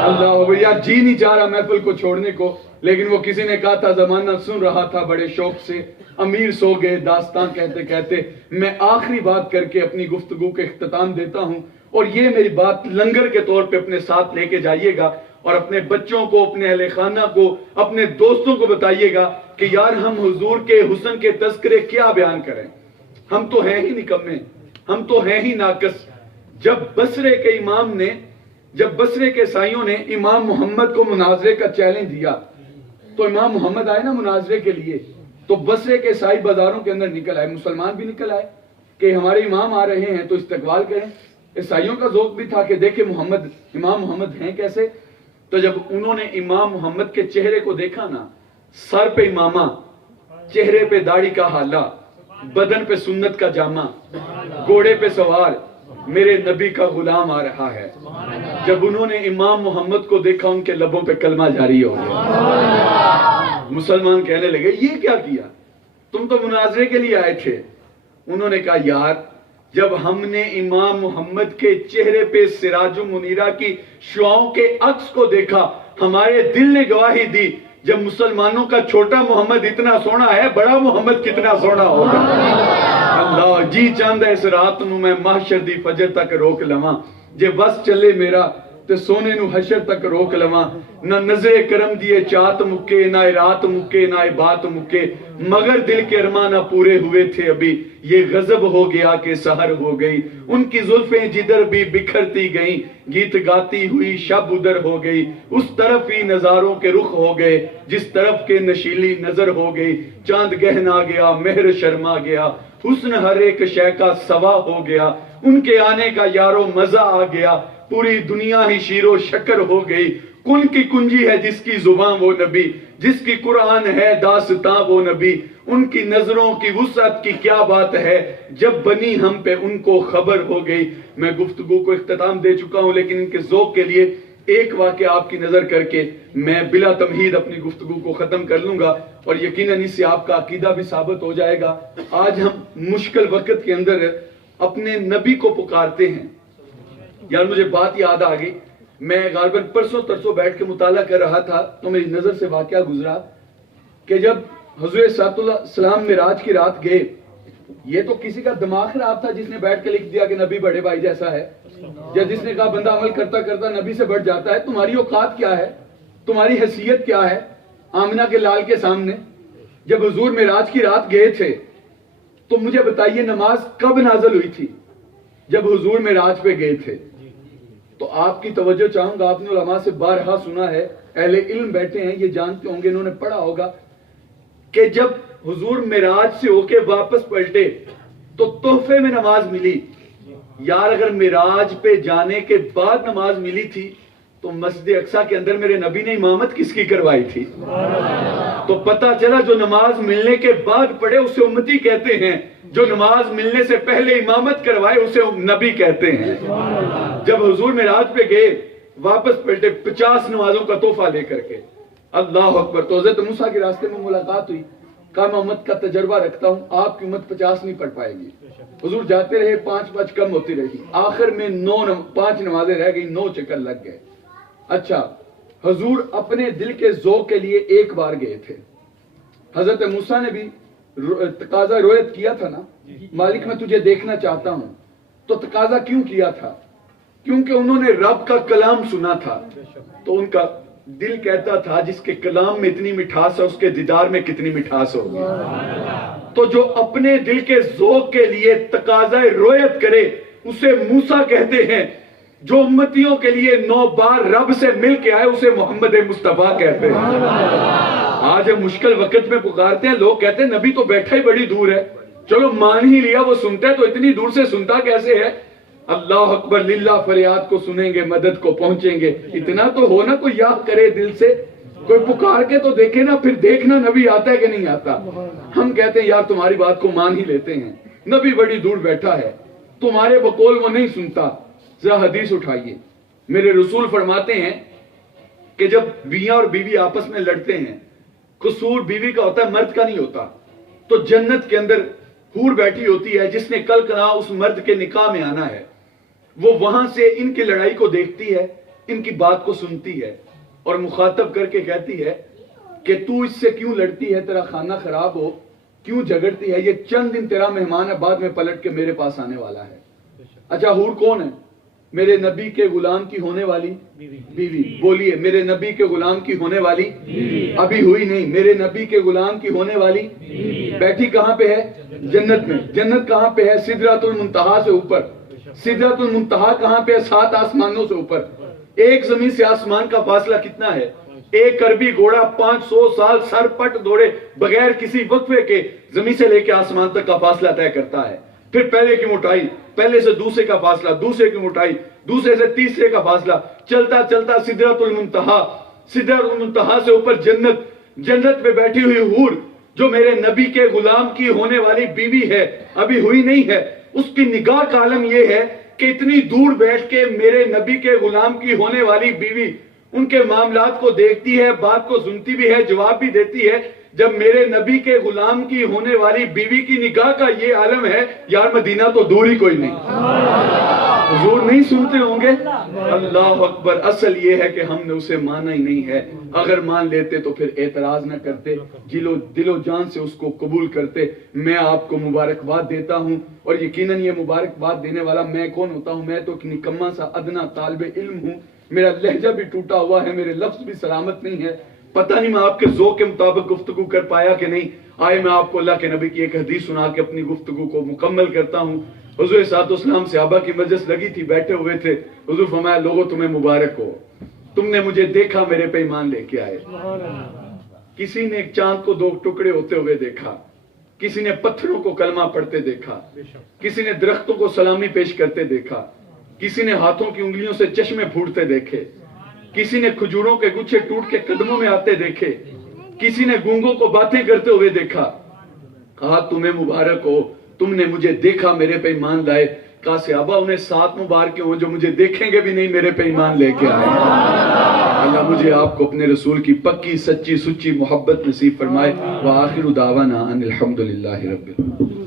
اللہ یار جی نہیں چاہ رہا محفل کو چھوڑنے کو، لیکن وہ کسی نے کہا تھا زمانہ سن رہا تھا بڑے شوق سے، امیر سو گئے داستان کہتے کہتے میں آخری بات کر کے اپنی گفتگو کے اختتام دیتا ہوں، اور یہ میری بات لنگر کے طور پہ اپنے ساتھ لے کے جائیے گا اور اپنے بچوں کو، اپنے اہل خانہ کو، اپنے دوستوں کو بتائیے گا کہ یار ہم حضور کے حسن کے تذکرے کیا بیان کریں، ہم تو ہیں ہی نکمے، ہم تو ہیں ہی ناقص، جب بصرے کے امام نے، جب بصرے کے سائیوں نے امام محمد کو مناظرے کا چیلنج دیا تو امام محمد آئے نا مناظرے کے لیے، تو بصرے کے سائی بازاروں کے اندر نکل آئے، مسلمان بھی نکل آئے کہ ہمارے امام آ رہے ہیں تو استقبال کریں۔ عیسائیوں کا ذوق بھی تھا کہ دیکھیں امام محمد ہیں کیسے۔ تو جب انہوں نے امام محمد کے چہرے کو دیکھا نا، سر پہ امامہ، چہرے پہ داڑھی کا حالہ، بدن پہ سنت کا جامہ، گھوڑے پہ سوار، میرے نبی کا غلام آ رہا ہے، جب انہوں نے امام محمد کو دیکھا ان کے لبوں پہ کلمہ جاری ہو گیا۔ مسلمان کہنے لگے یہ کیا کیا، تم تو مناظرے کے لیے آئے تھے۔ انہوں نے کہا یار جب ہم نے امام محمد کے چہرے پہ سراج منیرہ کی شعاؤں کے عکس کو دیکھا، ہمارے دل نے گواہی دی جب مسلمانوں کا چھوٹا محمد اتنا سونا ہے، بڑا محمد کتنا سونا ہوگا۔ اللہ جی چاندہ اس رات نو میں محشر دی فجر تک روک لواں، جے بس چلے میرا تے سونے نو حشر تک روک لواں، نہ نظر کرم دیے چات مکے، نہ رات مکے، نہ بات مکے، مگر دل کے ارمان نہ پورے ہوئے تھے ابھی، یہ غضب ہو گیا کہ سحر ہو گئی، ان کی زلفیں جدھر بھی بکھرتی گئیں، گیت گاتی ہوئی شب ادھر ہو گئی، اس طرف ہی نظاروں کے رخ ہو گئے جس طرف کے نشیلی نظر ہو گئی، چاند گہنا گیا مہر شرما گیا، حسن ہر ایک شے کا سوا ہو گیا، ان کے آنے کا یارو مزہ آ گیا، پوری دنیا ہی شیر و شکر ہو گئی، کن کی کنجی ہے جس کی زبان وہ نبی، جس کی قرآن ہے داستاں وہ نبی، ان کی نظروں کی وسعت کی کیا بات ہے، جب بنی ہم پہ ان کو خبر ہو گئی۔ میں گفتگو کو اختتام دے چکا ہوں، لیکن ان کے ذوق کے لیے ایک واقعہ آپ کی نظر کر کے میں بلا تمہید اپنی گفتگو کو ختم کر لوں گا، اور یقیناً اس سے آپ کا عقیدہ بھی ثابت ہو جائے گا۔ آج ہم مشکل وقت کے اندر اپنے نبی کو پکارتے ہیں۔ یار مجھے بات یاد آ گئی، میں غالباً پرسوں ترسوں بیٹھ کے مطالعہ کر رہا تھا تو میری نظر سے واقعہ گزرا کہ جب حضور صلی اللہ علیہ وسلم معراج کی رات گئے، یہ تو کسی کا دماغ خراب تھا جس نے بیٹھ کے لکھ دیا کہ نبی بڑے بھائی جیسا ہے، یا جس نے کہا بندہ عمل کرتا کرتا نبی سے بڑھ جاتا ہے۔ تمہاری اوقات کیا ہے، تمہاری حیثیت کیا ہے آمنہ کے لال کے سامنے؟ جب حضور معراج کی رات گئے تھے تو مجھے بتائیے نماز کب نازل ہوئی تھی؟ جب حضور معراج پہ گئے تھے۔ تو آپ کی توجہ چاہوں گا، آپ نے علماء سے بارہا سنا ہے، اہل علم بیٹھے ہیں یہ جانتے ہوں گے، انہوں نے پڑھا ہوگا کہ جب حضور معراج سے ہو کے واپس پلٹے تو تحفے میں نماز ملی۔ یار اگر معراج پہ جانے کے بعد نماز ملی تھی تو مسجد اقصیٰ کے اندر میرے نبی نے امامت کس کی کروائی تھی؟ تو پتہ چلا جو نماز ملنے کے بعد پڑھے اسے امتی کہتے ہیں، جو نماز ملنے سے پہلے امامت کروائے اسے نبی کہتے ہیں۔ جب حضور معراج پہ گئے واپس پلٹے 50 نمازوں کا تحفہ لے کر کے، اللہ اکبر۔ تو حضرت موسیٰ کے راستے میں ملاقات ہوئی، کہا میں امت کا تجربہ رکھتا ہوں، آپ کی امت 50 نہیں پڑھ پائے گی۔ حضور جاتے رہے، 5 کم ہوتی رہی، آخر میں 5 نمازیں رہ گئی، 9 چکر لگ گئے۔ اچھا حضور اپنے دل کے ذوق کے لیے ایک بار گئے تھے۔ حضرت موسیٰ نے بھی تقاضا رویت کیا تھا نا، مالک میں تجھے دیکھنا چاہتا ہوں۔ تو تقاضا کیوں کیا تھا؟ کیونکہ انہوں نے رب کا کلام سنا تھا، تو ان کا دل کہتا تھا جس کے کلام میں اتنی مٹھاس ہے اس کے دیدار میں کتنی مٹھاس ہوگی۔ تو جو اپنے دل کے ذوق کے لیے تقاضا رویت کرے اسے موسیٰ کہتے ہیں، جو امتیوں کے لیے 9 بار رب سے مل کے آئے اسے محمد مصطفیٰ کہتے ہیں۔ آج ہم مشکل وقت میں پکارتے ہیں، لوگ کہتے ہیں نبی تو بیٹھا ہی بڑی دور ہے، چلو مان ہی لیا وہ سنتا ہے تو اتنی دور سے سنتا کیسے ہے؟ اللہ اکبر، للہ فریاد کو سنیں گے، مدد کو پہنچیں گے۔ اتنا تو ہو نا، کوئی یاد کرے دل سے، کوئی پکار کے تو دیکھے نا، پھر دیکھنا نبی آتا ہے کہ نہیں آتا۔ ہم کہتے ہیں یار تمہاری بات کو مان ہی لیتے ہیں، نبی بڑی دور بیٹھا ہے، تمہارے بقول وہ نہیں سنتا۔ ذرا حدیث اٹھائیے، میرے رسول فرماتے ہیں کہ جب میاں اور بیوی آپس میں لڑتے ہیں، قصور بیوی کا ہوتا ہے، مرد کا نہیں ہوتا، تو جنت کے اندر حور بیٹھی ہوتی ہے جس نے کل کلا اس مرد کے نکاح میں آنا ہے، وہ وہاں سے ان کی لڑائی کو دیکھتی ہے، ان کی بات کو سنتی ہے اور مخاطب کر کے کہتی ہے کہ تو اس سے کیوں لڑتی ہے، تیرا خانہ خراب ہو، کیوں جھگڑتی ہے، یہ چند دن تیرا مہمان ہے، بعد میں پلٹ کے میرے پاس آنے والا ہے۔ اچھا حور کون ہے؟ میرے نبی کے غلام کی ہونے والی بیوی۔ بولیے، میرے نبی کے غلام کی ہونے والی ابھی ہوئی نہیں، میرے نبی کے غلام کی ہونے والی بیٹھی کہاں پہ ہے؟ جنت میں۔ جنت کہاں پہ ہے؟ سدرۃ المنتہا سے اوپر۔ سدرۃ المنتہا کہاں پہ ہے؟ 7 آسمانوں سے اوپر. ایک زمین سے آسمان کا فاصلہ کتنا ہے؟ ایک عربی گھوڑا 500 سال سر پٹ دوڑے بغیر کسی وقفے کے زمین سے لے کے آسمان تک کا فاصلہ طے کرتا ہے. پھر پہلے کی موٹائی، پہلے سے دوسرے کا فاصلہ، دوسرے کی موٹائی، دوسرے سے تیسرے کا فاصلہ، چلتا چلتا سدرۃ المنتہا. سدرۃ المنتہا سے اوپر جنت، جنت پہ بیٹھی ہوئی حور جو میرے نبی کے غلام کی ہونے والی بیوی ہے، ابھی ہوئی نہیں ہے. اس کی نگاہ کا عالم یہ ہے کہ اتنی دور بیٹھ کے میرے نبی کے غلام کی ہونے والی بیوی ان کے معاملات کو دیکھتی ہے، بات کو سنتی بھی ہے، جواب بھی دیتی ہے. جب میرے نبی کے غلام کی ہونے والی بیوی کی نگاہ کا یہ عالم ہے، یار مدینہ تو دور ہی کوئی نہیں. حضور نہیں سنتے ہوں گے؟ اللہ اکبر. اصل یہ ہے کہ ہم نے اسے مانا ہی نہیں ہے. اگر مان لیتے تو پھر اعتراض نہ کرتے، دل و جان سے اس کو قبول کرتے. میں آپ کو مبارکباد دیتا ہوں، اور یقیناً یہ مبارکباد دینے والا میں کون ہوتا ہوں؟ میں تو ایک نکما سا ادنا طالب علم ہوں. میرا لہجہ بھی ٹوٹا ہوا ہے، میرے لفظ بھی سلامت نہیں ہے. پتہ نہیں میں آپ کے ذوق کے مطابق گفتگو کر پایا کہ نہیں. آئے میں آپ کو اللہ کے نبی کی ایک حدیث سنا کے اپنی گفتگو کو مکمل کرتا ہوں. حضور صلی اللہ علیہ وسلم صحابہ کی مجلس لگی تھی، بیٹھے ہوئے تھے. حضور فرمایا، لوگوں تمہیں مبارک ہو، تم نے مجھے دیکھا، میرے پہ ایمان لے کے آئے. کسی نے ایک چاند کو 2 ٹکڑے ہوتے ہوئے دیکھا، کسی نے پتھروں کو کلمہ پڑھتے دیکھا، کسی نے درختوں کو سلامی پیش کرتے دیکھا، کسی نے ہاتھوں کی انگلیوں سے چشمے پھوٹتے دیکھے، کسی نے کھجوروں کے گچھے ٹوٹ کے قدموں میں آتے دیکھے، کسی نے گونگوں کو باتیں کرتے ہوئے دیکھا. کہا تمہیں مبارک ہو، تم نے مجھے دیکھا، میرے پہ ایمان لائے. کہا صحابہ انہیں 7 مبارک ہوں جو مجھے دیکھیں گے بھی نہیں، میرے پہ ایمان لے کے آئے. اللہ مجھے آپ کو اپنے رسول کی پکی سچی سچی محبت نصیب فرمائے. وآخر دعوانا ان الحمدللہ رب العالمین.